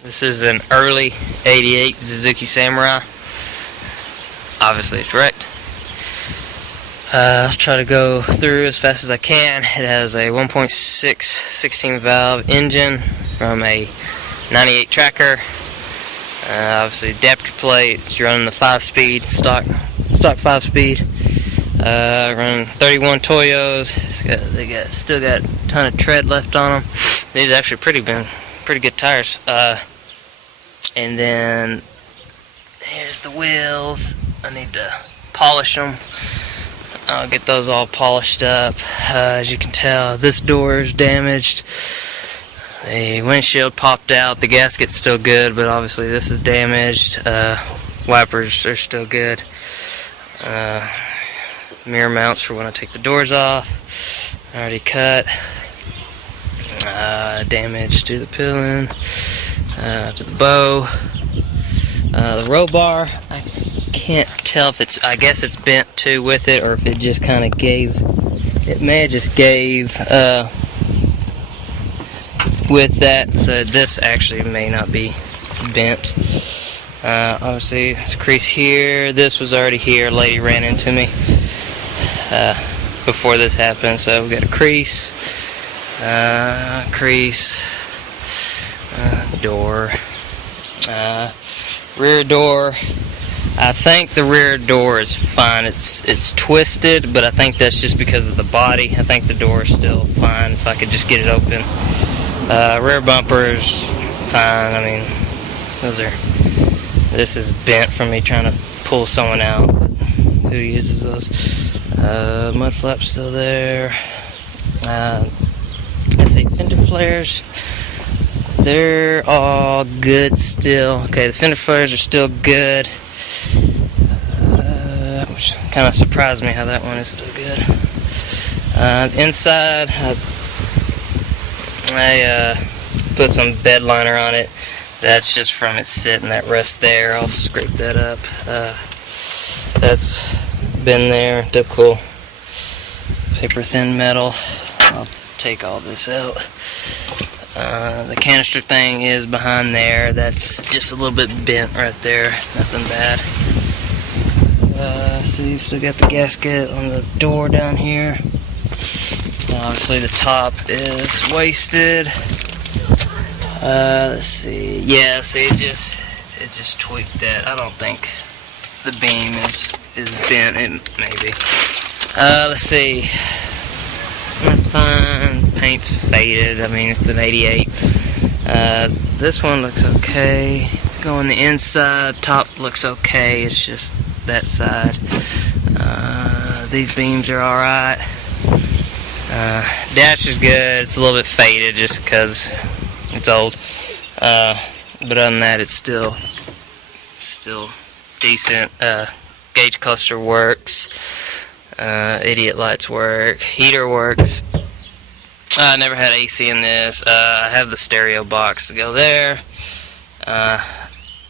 This is an early 88 Suzuki Samurai. Obviously it's wrecked. I'll try to go through as fast as I can. It has a 1.6 16 valve engine from a 98 tracker. Obviously adapter plate. It's running the 5-speed, stock 5-speed. Running 31 Toyos. Still got a ton of tread left on them. These are actually pretty good tires. And then here's the wheels. I need to polish them. I'll get those all polished up. As you can tell, this door is damaged. The windshield popped out. The gasket's still good, but obviously this is damaged. Wipers are still good. Mirror mounts for when I take the doors off. Already cut. Damage to the pillion, to the bow. The roll bar, I can't tell if it's, I guess it's bent too with it, or if it just kind of gave, it may have just gave with that, so this actually may not be bent. Obviously, this crease here, this was already here, a lady ran into me before this happened, so we got a crease, door, rear door. I think the rear door is fine. It's twisted, but I think that's just because of the body. I think the door is still fine if I could just get it open. Rear bumper's fine. I mean, this is bent from me trying to pull someone out, but who uses those? Mud flap's still there. Let's see, fender flares. They're all good still. Okay, the fender flares are still good. Which kind of surprised me how that one is still good. Inside, I put some bed liner on it. That's just from it sitting, that rest there. I'll scrape that up. That's been there. Typical paper thin metal. I'll take all this out. The canister thing is behind there. That's just a little bit bent right there. Nothing bad. So you still got the gasket on the door down here. Obviously the top is wasted. Let's see. Yeah, see, it just tweaked that. I don't think the beam is bent. It maybe. Let's see. That's fine. Paint's faded. I mean, it's an 88. This one looks okay. Going the inside, top looks okay. It's just that side. These beams are alright. Dash is good. It's a little bit faded just because it's old. But other than that, it's still decent. Gauge cluster works. Idiot lights work. Heater works. I never had AC in this. I have the stereo box to go there.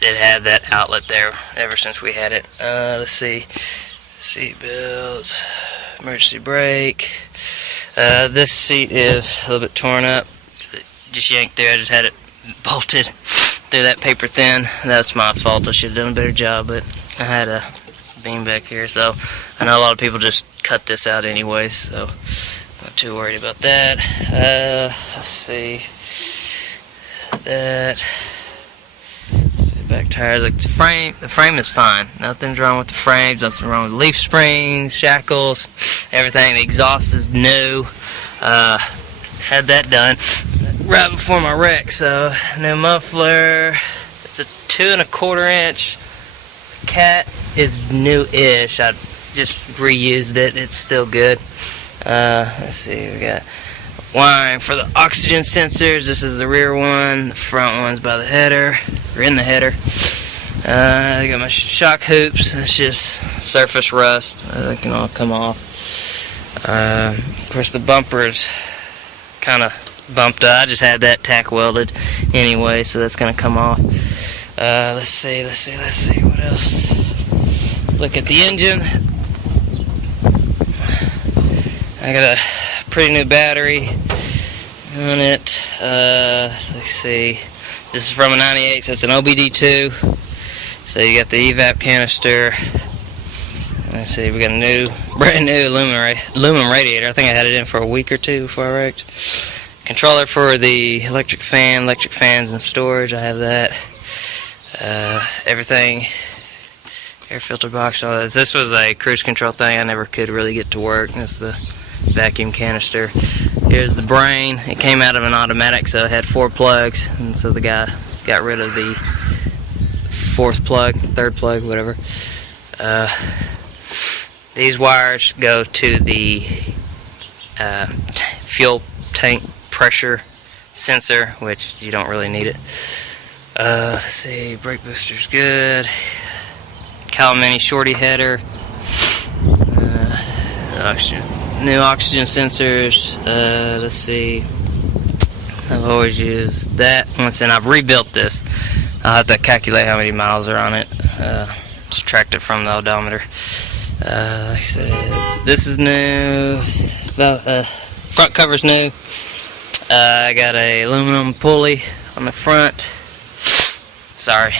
It had that outlet there ever since we had it. Let's see. Seat belts. Emergency brake. This seat is a little bit torn up. Just yanked there. I just had it bolted through that paper thin. That's my fault. I should have done a better job, but I had a beam back here, so I know a lot of people just cut this out anyway, so I'm not too worried about that. Let's see. That. Back tires, like the frame is fine. Nothing's wrong with the frames, nothing wrong with leaf springs, shackles, everything. The exhaust is new. Had that done right before my wreck, so new muffler. It's a 2 1/4 inch. Cat is new-ish. I just reused it. It's still good. Let's see, we got wiring for the oxygen sensors. This is the rear one. The front one's by the header. Or in the header. I got my shock hoops. It's just surface rust. They can all come off. Of course, the bumper's kind of bumped up. I just had that tack welded anyway, so that's gonna come off. Let's see. What else? Let's look at the engine. I got a pretty new battery on it. Let's see. This is from a 98, so it's an OBD2. So you got the evap canister. Let's see, we got a brand new aluminum radiator. I think I had it in for a week or two before I wrecked. Controller for the electric fans and storage. I have that. Everything. Air filter box. All that. This was a cruise control thing. I never could really get to work. This is the vacuum canister. Here's the brain. It came out of an automatic, so it had 4 plugs, and so the guy got rid of the 4th plug, 3rd plug, whatever. These wires go to the fuel tank pressure sensor, which you don't really need it. Let's see, brake booster's good. Cal Mini shorty header. New oxygen sensors. Let's see. I've always used that once, and I've rebuilt this. I'll have to calculate how many miles are on it. Subtract it from the odometer. Like I said, this is new. Front cover's new. I got a aluminum pulley on the front. Sorry.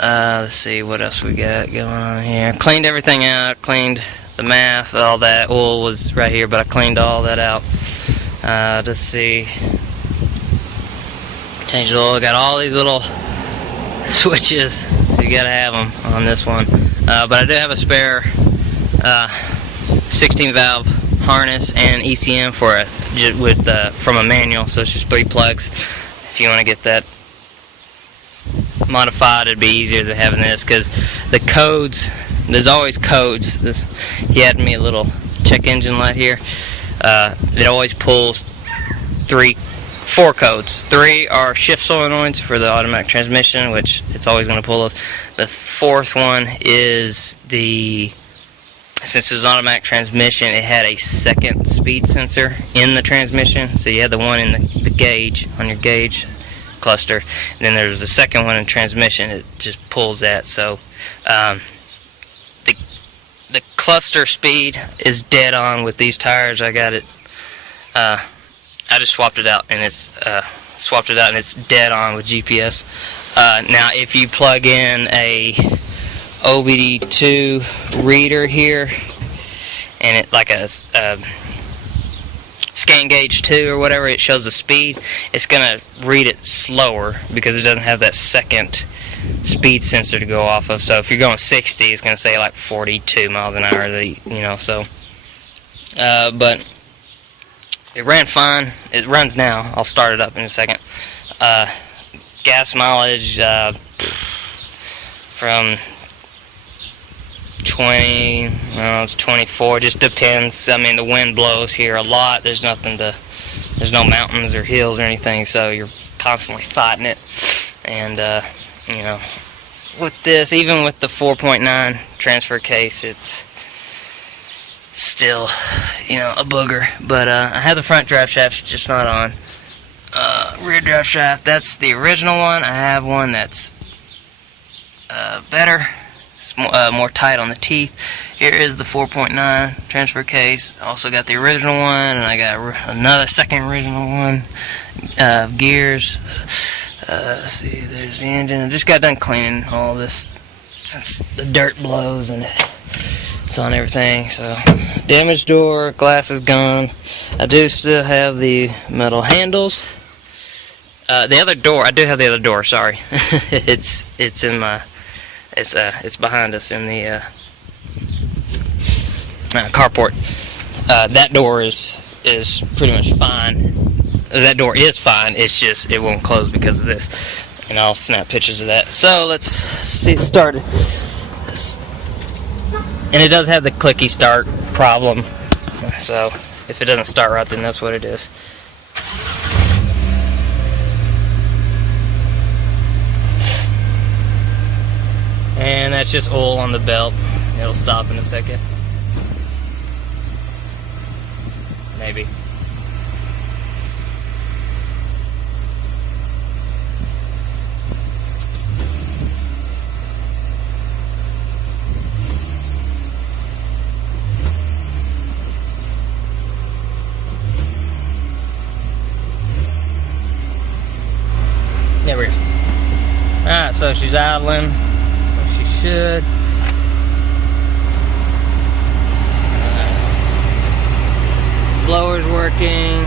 Let's see what else we got going on here. Cleaned everything out. Cleaned the math, all that. Oil was right here, but I cleaned all that out. Let's see. Changed the oil. Got all these little switches, so you gotta have them on this one. But I do have a spare 16 valve harness and ECM for it from a manual, so it's just 3 plugs. If you want to get that modified, it'd be easier than having this, because the codes, there's always codes. He had me a little check engine light here. It always pulls 4 codes. 3 are shift solenoids for the automatic transmission, which it's always going to pull those. The 4th one is since it was automatic transmission, it had a 2nd speed sensor in the transmission. So you had the one in the gauge, on your gauge cluster, and then there's a 2nd one in transmission. It just pulls that. So the cluster speed is dead on with these tires. I got it. I just swapped it out, and it's dead on with GPS. Now, if you plug in a OBD2 reader here, and it like a scan gauge 2 or whatever, it shows the speed. It's gonna read it slower because it doesn't have that 2nd speed sensor to go off of. So if you're going 60, it's gonna say like 42 miles an hour. So. But it ran fine. It runs now. I'll start it up in a second. Gas mileage from 20 to 24, just depends. I mean, the wind blows here a lot. There's no mountains or hills or anything, so you're constantly fighting it. And you know, with this, even with the 4.9 transfer case, it's still, you know, a booger. But I have the front drive shaft, just not on. Rear drive shaft, that's the original one. I have one that's better. It's more tight on the teeth. Here is the 4.9 transfer case. I also got the original one, and I got another 2nd original one. Gears. Let's see, there's the engine. I just got done cleaning all this since the dirt blows and it's on everything. So, damaged door, glass is gone. I do still have the metal handles. The other door, I do have the other door. Sorry, it's in my. It's behind us in the carport. That door is pretty much fine. That door is fine. It's just it won't close because of this, and I'll snap pictures of that. So let's see it started. And it does have the clicky start problem. So if it doesn't start right, then that's what it is. And that's just oil on the belt. It'll stop in a second. Maybe. There we go. Alright, so she's idling. She should. Blower's working.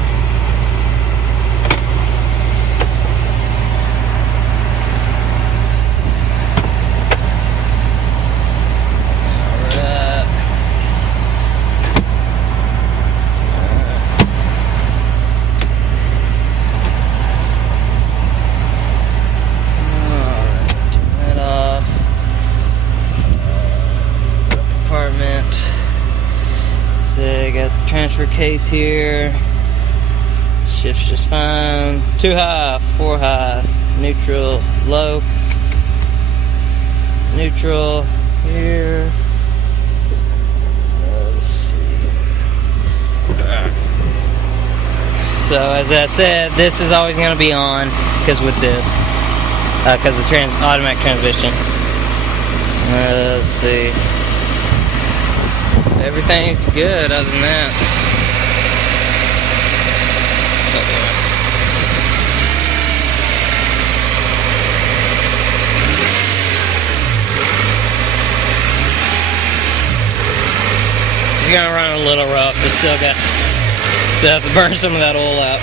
Got the transfer case here. Shifts just fine. 2 high, 4 high, neutral, low, neutral here. Let's see. So as I said, this is always going to be on because with this, because the automatic transmission. Let's see. Everything's good other than that. It's gonna run a little rough, but still have to burn some of that oil out.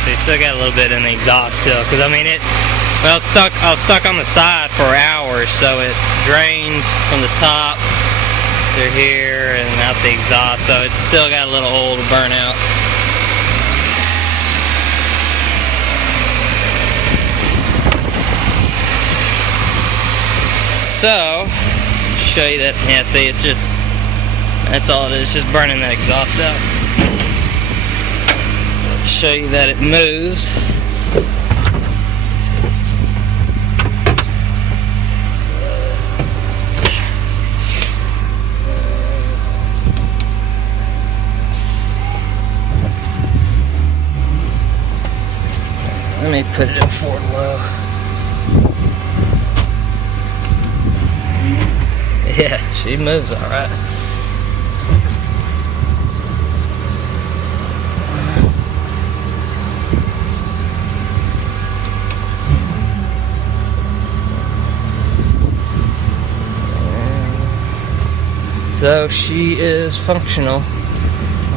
So you still got a little bit in the exhaust still, because I mean I was stuck on the side for hours, so it drained from the top through here and out the exhaust, so it's still got a little oil to burn out. So show you that. Yeah, see, that's all it is, just burning that exhaust out. Show you that it moves. Let me put it in forward low. Yeah, she moves all right. So she is functional on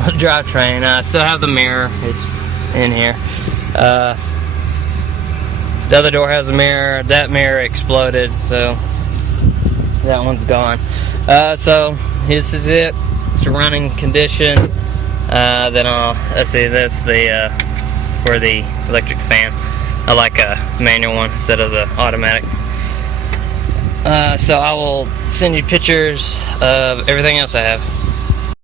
the drivetrain. I still have the mirror, it's in here. The other door has a mirror, that mirror exploded, so that one's gone. So this is it, it's a running condition. Then let's see, that's the, for the electric fan. I like a manual one instead of the automatic. So I will send you pictures of everything else I have.